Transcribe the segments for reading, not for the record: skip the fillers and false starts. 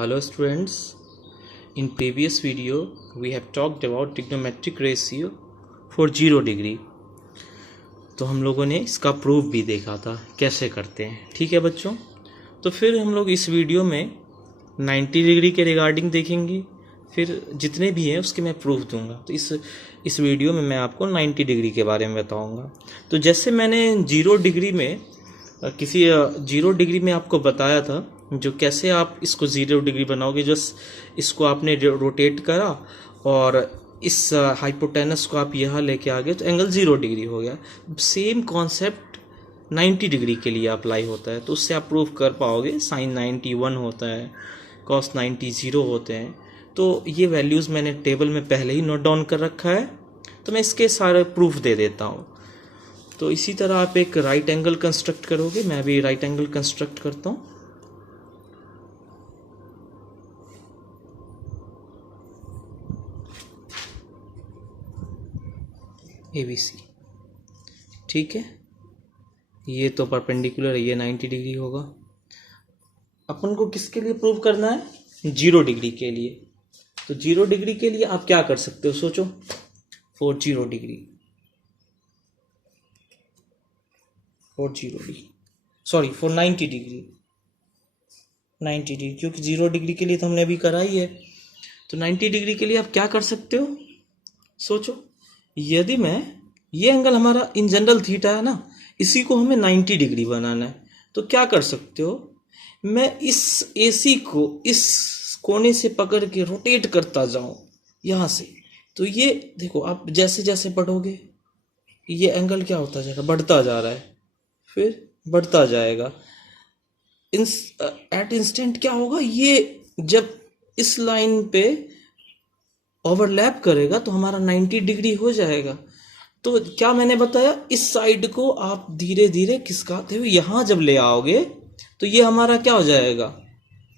Hello students, in previous video we have talked about trigonometric ratio for 0 degree। तो हम लोगों ने इसका प्रूफ भी देखा था कैसे करते हैं। ठीक है बच्चों, तो फिर हम लोग इस वीडियो में 90 डिग्री के रिगार्डिंग देखेंगे, फिर जितने भी हैं उसके मैं प्रूफ दूंगा। तो इस वीडियो में मैं आपको 90 डिग्री के बारे में बताऊंगा। तो जैसे मैंने 0 डिग्री में आपको बताया था, जो कैसे आप इसको 0 डिग्री बनाओगे। जस्ट इसको आपने रोटेट करा और इस हाइपोटेनस को आप यहाँ लेके आ गए तो एंगल 0 डिग्री हो गया। सेम कॉन्सेप्ट 90 डिग्री के लिए अप्लाई होता है, तो उससे आप प्रूफ कर पाओगे। साइन 90 1 होता है, कॉस 90 0 होते हैं। तो ये वैल्यूज़ मैंने टेबल में पहले ही नोट डाउन कर रखा है, तो मैं इसके सारे प्रूफ दे देता हूँ। तो इसी तरह आप एक राइट एंगल कंस्ट्रक्ट करोगे। मैं भी राइट एंगल कंस्ट्रक्ट करता हूँ। ABC, ठीक है। ये तो परपेंडिकुलर है, ये 90 डिग्री होगा। अपन को किसके लिए प्रूव करना है? 0 डिग्री के लिए। तो 0 डिग्री के लिए आप क्या कर सकते हो, सोचो। फॉर 0 डिग्री, फॉर 90 डिग्री, क्योंकि 0 डिग्री के लिए तो हमने अभी करा ही है। तो 90 डिग्री के लिए आप क्या कर सकते हो, सोचो। यदि मैं ये एंगल हमारा इन जनरल थीटा है ना, इसी को हमें 90 डिग्री बनाना है, तो क्या कर सकते हो, मैं इस AC को इस कोने से पकड़ के रोटेट करता जाऊं यहाँ से। तो ये देखो, आप जैसे जैसे बढ़ोगे ये एंगल क्या होता जाएगा, बढ़ता जा रहा है, फिर बढ़ता जाएगा। एट इंस्टेंट क्या होगा, ये जब इस लाइन पे ओवरलैप करेगा तो हमारा 90 डिग्री हो जाएगा। तो क्या मैंने बताया, इस साइड को आप धीरे धीरे खिसकाते हुए यहाँ जब ले आओगे तो ये हमारा क्या हो जाएगा,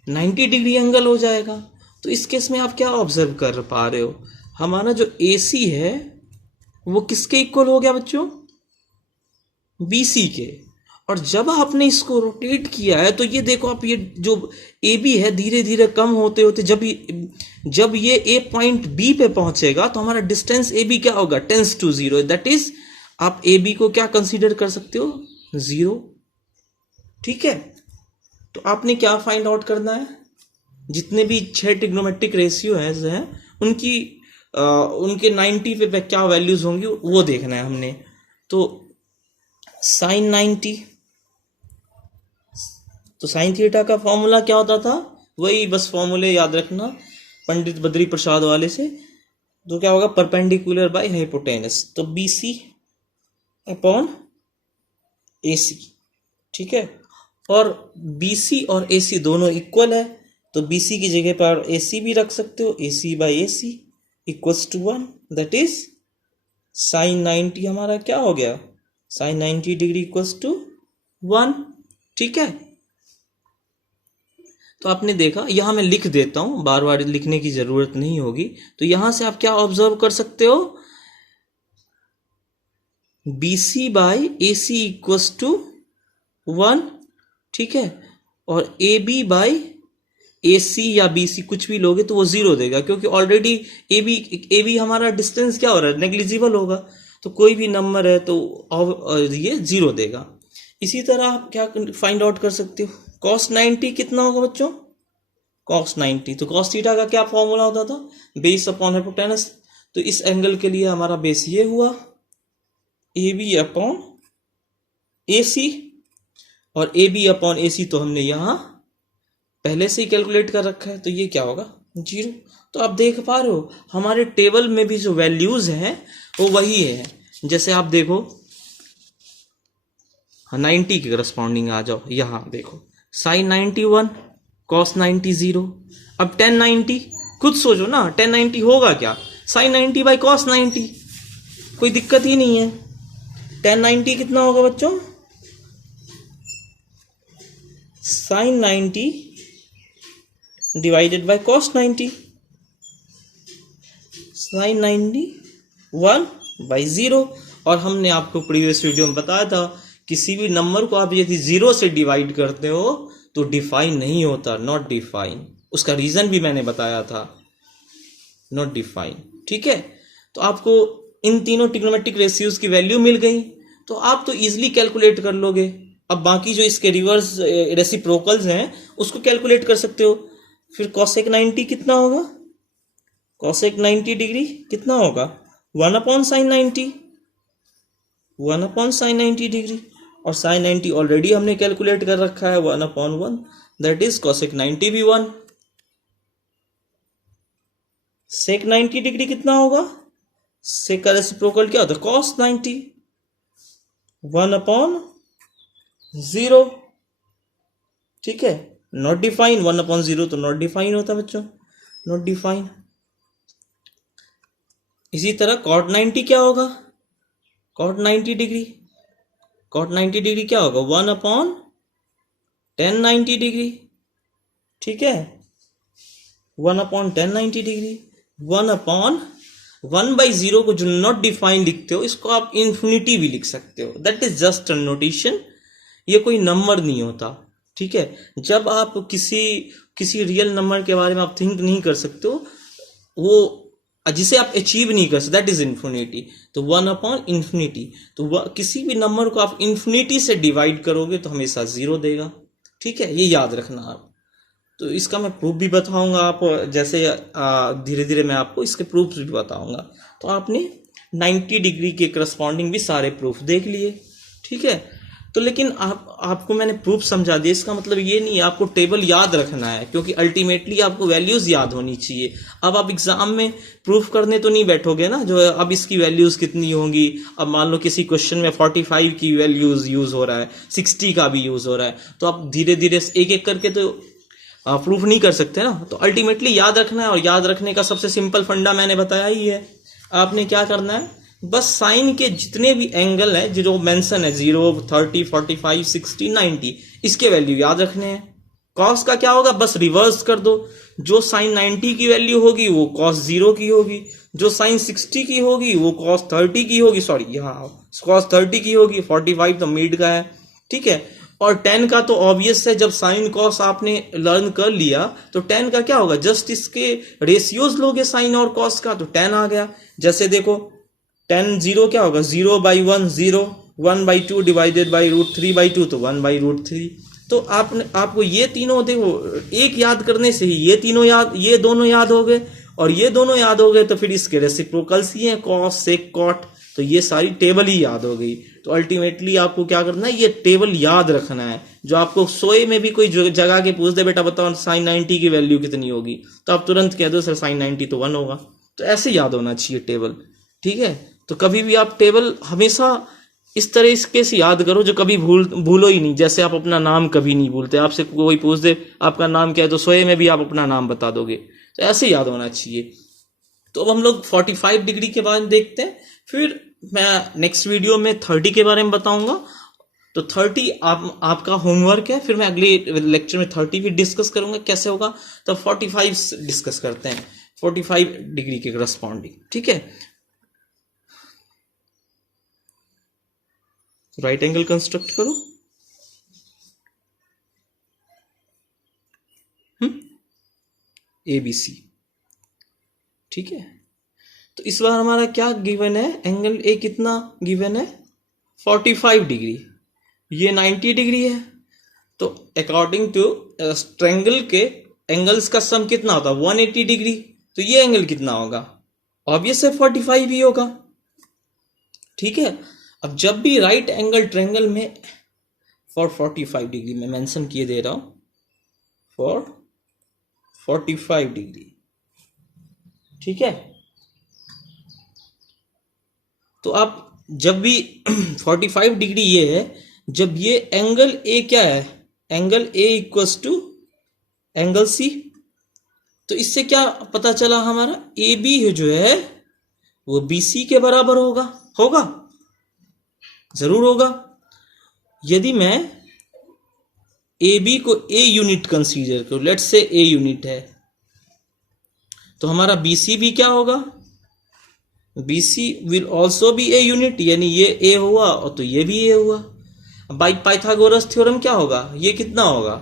90 डिग्री एंगल हो जाएगा। तो इस केस में आप क्या ऑब्जर्व कर पा रहे हो, हमारा जो AC है वो किसके इक्वल हो गया बच्चों, BC के। और जब आपने इसको रोटेट किया है तो ये देखो, आप ये जो AB है धीरे धीरे कम होते होते जब ये A पॉइंट B पे पहुंचेगा तो हमारा डिस्टेंस AB क्या होगा, टेंस टू 0। दैट इज आप AB को क्या कंसीडर कर सकते हो, 0। ठीक है। तो आपने क्या फाइंड आउट करना है, जितने भी 6 ट्रिग्नोमेट्रिक रेशियो हैं उनके 90 पे क्या वैल्यूज होंगी वो देखना है हमने। तो साइन 90, तो साइन थीटा का फॉर्मूला क्या होता था, वही बस फॉर्मूले याद रखना पंडित बद्री प्रसाद वाले से। तो क्या होगा, परपेंडिकुलर बाय हाइपोटेनस, तो BC अपॉन AC। ठीक है। और BC और AC दोनों इक्वल है, तो BC की जगह पर AC भी रख सकते हो। AC by AC equals to 1। That is sine 90 हमारा क्या हो गया, साइन 90 डिग्री इक्वल्स टू 1। ठीक है। तो आपने देखा, यहां मैं लिख देता हूं, बार बार लिखने की जरूरत नहीं होगी। तो यहां से आप क्या ऑब्जर्व कर सकते हो, BC by AC equals to 1। ठीक है। और AB बाई AC या BC कुछ भी लोगे तो वो 0 देगा, क्योंकि ऑलरेडी AB हमारा डिस्टेंस क्या हो रहा है, नेग्लिजिबल होगा। तो कोई भी नंबर है तो ये 0 देगा। इसी तरह आप क्या फाइंड आउट कर सकते हो, cos 90 कितना होगा बच्चों, cos 90। तो cos थीटा का क्या फॉर्मूला होता था, बेस अपॉन हाइपोटेनस। तो इस एंगल के लिए हमारा बेस ये हुआ, AB अपॉन AC। और AB अपॉन AC तो हमने यहाँ पहले से ही कैलकुलेट कर रखा है, तो ये क्या होगा, 0। तो आप देख पा रहे हो हमारे टेबल में भी जो वैल्यूज हैं वो वही है। जैसे आप देखो 90 के करस्पॉन्डिंग आ जाओ, यहाँ देखो साइन 90 1, कॉस 90 0। अब 1090 खुद सोचो ना, 1090 होगा क्या, साइन 90 बाई कॉस 90, कोई दिक्कत ही नहीं है। 1090 कितना होगा बच्चों, sine 90 divided by cos 90, sine 90 1 by 0। और हमने आपको प्रीवियस वीडियो में बताया था, किसी भी नंबर को आप यदि 0 से डिवाइड करते हो तो डिफाइन नहीं होता, नॉट डिफाइन। उसका रीजन भी मैंने बताया था, नॉट डिफाइन। ठीक है, तो आपको इन तीनों ट्रिग्नोमेट्रिक रेशियोज की वैल्यू मिल गई, तो आप तो इजीली कैलकुलेट कर लोगे। अब बाकी जो इसके रिवर्स रेसिप्रोकल्स हैं उसको कैलकुलेट कर सकते हो। फिर कॉसेक 90 कितना होगा, कॉसेक 90 डिग्री कितना होगा, 1/sin 90, 1/sin 90 डिग्री, और sin 90 ऑलरेडी हमने कैलकुलेट कर रखा है 1/1, दैट इज कॉसेक 90 भी 1। सेक 90 डिग्री कितना होगा, सेक का रेसिप्रोकल क्या होता है, cos 90, 1/0। ठीक है, नॉट डिफाइन, 1/0 तो नॉट डिफाइन होता है बच्चों, नॉट डिफाइन। इसी तरह cot 90 क्या होगा, cot 90 डिग्री, cot 90 डिग्री क्या होगा, 1/tan 90 डिग्री। ठीक है, 1/tan 90 डिग्री, 1/1/0 को जो नॉट डिफाइन लिखते हो इसको आप इन्फिनिटी भी लिख सकते हो, that is just a notation, ये कोई नंबर नहीं होता। ठीक है, जब आप किसी रियल नंबर के बारे में आप थिंक नहीं कर सकते हो, वो जिसे आप अचीव नहीं कर सकते, दैट इज इन्फिनिटी। तो 1/infinity, तो किसी भी नंबर को आप इन्फिनिटी से डिवाइड करोगे तो हमेशा 0 देगा। ठीक है, ये याद रखना आप। तो इसका मैं प्रूफ भी बताऊंगा, आप जैसे धीरे धीरे मैं आपको इसके प्रूफ्स भी बताऊंगा। तो आपने 90 डिग्री के करस्पॉन्डिंग भी सारे प्रूफ देख लिए। ठीक है, तो लेकिन आपको मैंने प्रूफ समझा दिया, इसका मतलब ये नहीं है आपको टेबल याद रखना है, क्योंकि अल्टीमेटली आपको वैल्यूज याद होनी चाहिए। अब आप एग्जाम में प्रूफ करने तो नहीं बैठोगे ना, जो अब इसकी वैल्यूज कितनी होंगी। अब मान लो किसी क्वेश्चन में 45 की वैल्यूज यूज हो रहा है, 60 का भी यूज हो रहा है, तो आप धीरे धीरे एक एक करके तो प्रूफ नहीं कर सकते ना। तो अल्टीमेटली याद रखना है, और याद रखने का सबसे सिंपल फंडा मैंने बताया ही है। आपने क्या करना है, बस साइन के जितने भी एंगल है जो मेंशन है, 0, 30, 45, 60, 90, इसके वैल्यू याद रखने हैं। कॉस का क्या होगा, बस रिवर्स कर दो, जो साइन 90 की वैल्यू होगी वो कॉस 0 की होगी, जो साइन 60 की होगी वो कॉस 30 की होगी, सॉरी यहाँ कॉस 30 की होगी, 45 तो मिड का है। ठीक है, और 10 का तो ऑब्वियस है, जब साइन कॉस आपने लर्न कर लिया तो 10 का क्या होगा, जस्ट इसके रेशियोज लोगे साइन और कॉस का तो 10 आ गया। जैसे देखो 10 0 क्या होगा, 0/1 0, 1/2 डिवाइडेड बाई √3/2 तो 1/√3। तो आपको ये तीनों देखो, एक याद करने से ही ये दोनों याद हो गए, और ये दोनों याद हो गए तो फिर इसके रेसिप्रोकल्स ही हैं, कॉस सेक कॉट, तो ये सारी टेबल ही याद हो गई। तो अल्टीमेटली आपको क्या करना है, ये टेबल याद रखना है। जो आपको सोए में भी कोई जगह के पूछ दे, बेटा बताओ साइन 90 की वैल्यू कितनी होगी, तो आप तुरंत कह दो सर साइन 90 तो 1 होगा। तो ऐसे याद होना चाहिए टेबल। ठीक है, तो कभी भी आप टेबल हमेशा इस तरह इसके से याद करो जो कभी भूलो ही नहीं। जैसे आप अपना नाम कभी नहीं भूलते, आपसे कोई पूछ दे आपका नाम क्या है, तो सोए में भी आप अपना नाम बता दोगे। तो ऐसे याद होना चाहिए। तो अब हम लोग 45 डिग्री के बारे में देखते हैं, फिर मैं नेक्स्ट वीडियो में 30 के बारे में बताऊंगा। तो 30 आपका होमवर्क है, फिर मैं अगले लेक्चर में 30 भी डिस्कस करूंगा कैसे होगा। तो 45 डिस्कस करते हैं, 45 डिग्री के करस्पॉन्डिंग। ठीक है, राइट एंगल कंस्ट्रक्ट करो। ABC। ठीक है, तो इस बार हमारा क्या गिवन है, एंगल ए कितना गिवन है, 45 डिग्री, ये 90 डिग्री है। तो अकॉर्डिंग टू ट्रायंगल के एंगल्स का सम कितना होता है, 180 डिग्री। तो ये एंगल कितना होगा, ऑब्वियस है 45 ही होगा। ठीक है, अब जब भी राइट एंगल ट्रायंगल में फॉर 45 डिग्री में मेंशन किए दे रहा हूं, फॉर 45 डिग्री। ठीक है, तो आप जब भी 45 डिग्री ये है, जब ये एंगल ए क्या है, angle A equals to angle C, तो इससे क्या पता चला हमारा, ए बी जो है वो बी सी के बराबर होगा, जरूर होगा। यदि मैं ए बी को ए यूनिट कंसीडर करूं, लेट्स से ए यूनिट है, तो हमारा बी सी भी क्या होगा, BC will also be a unit, यानी ये ए हुआ और तो ये भी ए हुआ। बाई पाइथागोरस थ्योरम क्या होगा, ये कितना होगा,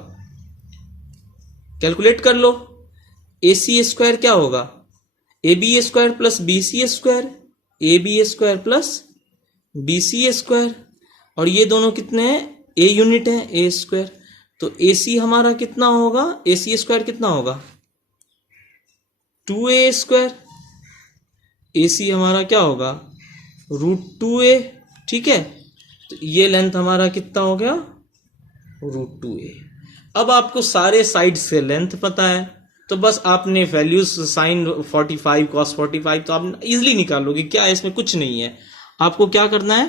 कैलकुलेट कर लो, ए सी स्क्वायर क्या होगा, A B square plus B C square, A B square plus B C square, और ये दोनों कितने हैं, ए यूनिट है, ए स्क्वायर। तो ए सी हमारा कितना होगा, ए सी स्क्वायर कितना होगा 2a स्क्वायर, ए सी हमारा क्या होगा √2a, ठीक है। तो ये लेंथ हमारा कितना हो गया √2a। अब आपको सारे साइड से लेंथ पता है, तो बस आपने वैल्यूज साइन 45 कॉस 45 तो आप इजिली निकालोगे, क्या है इसमें, कुछ नहीं है। आपको क्या करना है,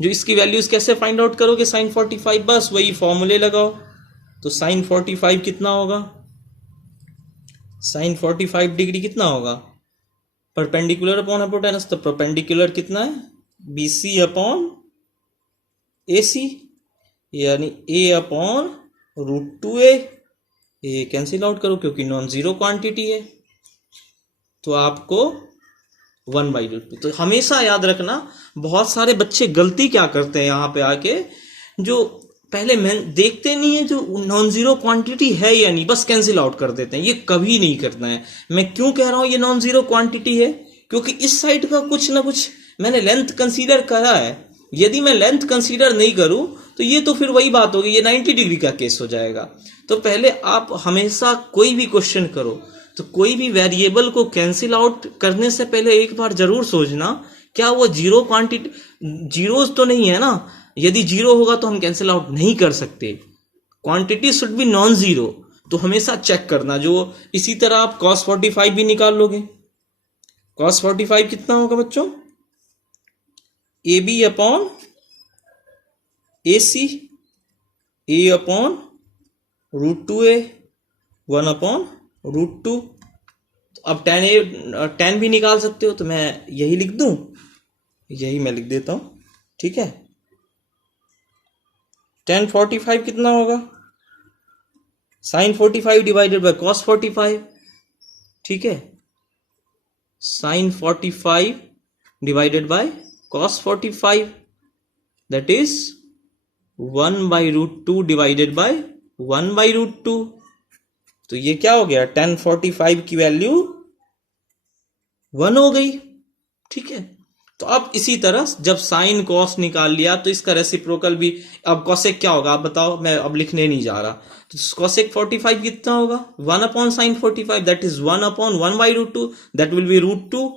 जो इसकी वैल्यूज कैसे फाइंड आउट करोगे साइन 45, बस वही फॉर्मूले लगाओ। तो साइन 45 कितना होगा, साइन 45 डिग्री कितना होगा, परपेंडिकुलर अपॉन हाइपोटेनस, तो परपेंडिकुलर कितना है BC अपॉन AC, यानी A अपॉन √2a। ये कैंसिल आउट करो क्योंकि नॉन जीरो क्वांटिटी है, तो आपको 1/√2। तो हमेशा याद रखना, बहुत सारे बच्चे गलती क्या करते हैं यहाँ पे आके, जो पहले देखते नहीं है जो नॉन जीरो क्वांटिटी है या नहीं, बस कैंसिल आउट कर देते हैं। ये कभी नहीं करना है। मैं क्यों कह रहा हूं ये नॉन जीरो क्वांटिटी है, क्योंकि इस साइड का कुछ ना कुछ मैंने लेंथ कंसीडर करा है। यदि मैं लेंथ कंसीडर नहीं करूं तो ये तो फिर वही बात होगी, ये 90 डिग्री का केस हो जाएगा। तो पहले आप हमेशा कोई भी क्वेश्चन करो तो कोई भी वेरिएबल को कैंसिल आउट करने से पहले एक बार जरूर सोचना, क्या वो जीरो क्वांटिटी, जीरोज तो नहीं है ना। यदि जीरो होगा तो हम कैंसिल आउट नहीं कर सकते। Quantity should be non zero, तो हमेशा चेक करना। जो इसी तरह आप cos 45 भी निकाल लोगे। cos 45 कितना होगा बच्चों, A B upon A C, A upon √2a, 1 upon √2। अब tan भी निकाल सकते हो, तो मैं यही लिख दूं, यही मैं लिख देता हूं, ठीक है। tan 45 कितना होगा, sin 45 डिवाइडेड बाय cos 45, ठीक है। sin 45 divided by cos 45, that is 1/√2 divided by 1/√2। तो ये क्या हो गया, tan 45 की वैल्यू 1 हो गई, ठीक है। तो अब इसी तरह जब साइन कॉस निकाल लिया तो इसका रेसिप्रोकल भी, अब कॉसेक क्या होगा आप बताओ, मैं अब लिखने नहीं जा रहा। तो कॉसेक 45 कितना होगा, 1 upon sine 45, that is 1 upon 1/√2, that will be √2,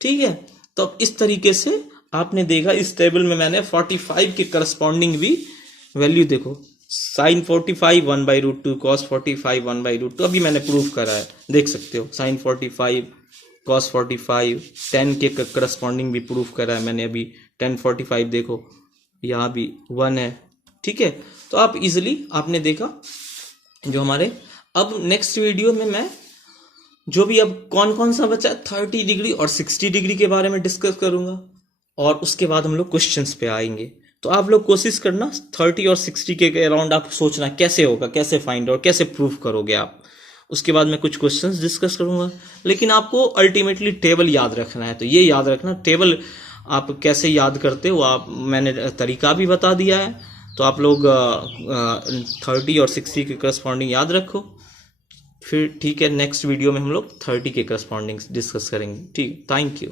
ठीक है। तो अब इस तरीके से आपने देखा, इस टेबल में मैंने 45 के करस्पॉन्डिंग भी वैल्यू देखो, साइन 45 1/√2, cos 45 1/√2, अभी मैंने प्रूफ करा है, देख सकते हो। साइन 45 cos 45 10 के करस्पॉन्डिंग भी प्रूफ करा है मैंने अभी। tan 45 देखो यहाँ भी 1 है, ठीक है। तो आप इजिली आपने देखा जो हमारे, अब नेक्स्ट वीडियो में मैं जो भी अब कौन कौन सा बचा 30 डिग्री और 60 डिग्री के बारे में डिस्कस करूंगा, और उसके बाद हम लोग क्वेश्चंस पे आएंगे। तो आप लोग कोशिश करना 30 और 60 के अराउंड आप सोचना कैसे होगा, कैसे फाइंड आउट, कैसे प्रूफ करोगे आप। उसके बाद मैं कुछ क्वेश्चंस डिस्कस करूंगा, लेकिन आपको अल्टीमेटली टेबल याद रखना है। तो ये याद रखना, टेबल आप कैसे याद करते हो, आप मैंने तरीका भी बता दिया है। तो आप लोग 30 और 60 के करस्पॉन्डिंग याद रखो, फिर ठीक है नेक्स्ट वीडियो में हम लोग 30 के करस्पॉन्डिंग डिस्कस करेंगे, ठीक। Thank you.